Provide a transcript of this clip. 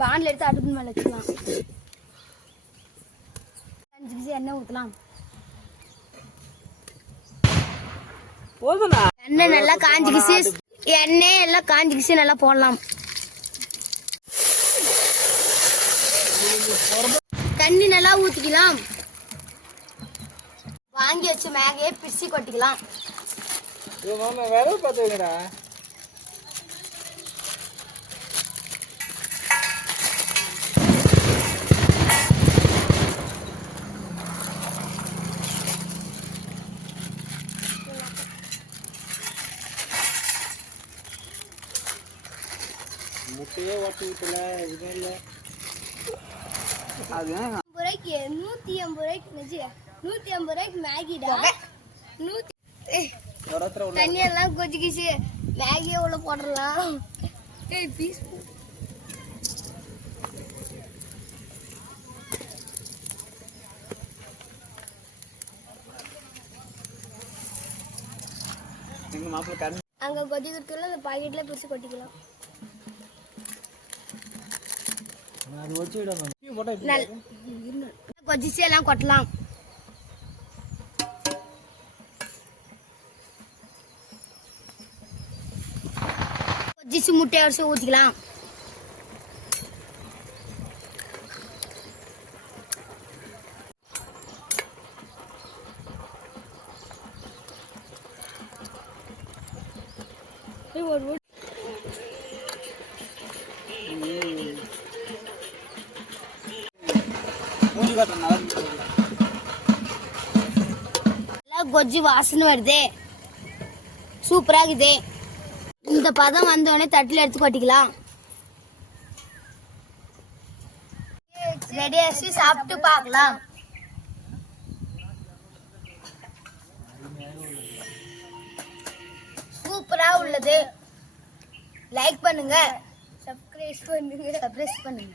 பாண்டில் எடுத்து அடுப்பு மேலே வச்சுக்கலாம். 5 கிசி எண்ணெய் ஊற்றலாம். எண்ணெய் நல்லா காஞ்சிக்கிச்சு. எண்ணெய் எல்லாம் காஞ்சிக்கிச்சு, நல்லா போடலாம். தண்ணி நல்லா ஊற்றிக்கலாம். வாங்கி வச்சு மேகையே பிரிச்சு கொட்டிக்கலாம். முட்டையே ஓட்டி விட்டல இது இல்லை. அது 150 ரூபாய்க்கு 150 ரூபாய்க்கு மேகிடா. தண்ணி எல்லாம் கொதிக்கிச்சு, மேகியே உள்ள போடலாம். பீஸ் அங்க கொதிக்கிறதுக்குள்ள அந்த பாக்கெட்ல பிரிச்சு கொட்டிக்கலாம். கொதிச்சு எல்லாம் கொட்டலாம். கொதிச்சு முட்டையை வச்சு ஊற்றிக்கலாம். கொஜ்ஜி வாசனை வருது, சூப்பரா இருக்குது. இந்த பதம் வந்தோடனே தட்டில் எடுத்து கொட்டிக்கலாம். ரெடி ஆச்சு, சாப்பிட்டு பார்க்கலாம். சூப்பரா உள்ளது. லைக் பண்ணுங்க, சப்ஸ்கிரைப் பண்ணுங்க.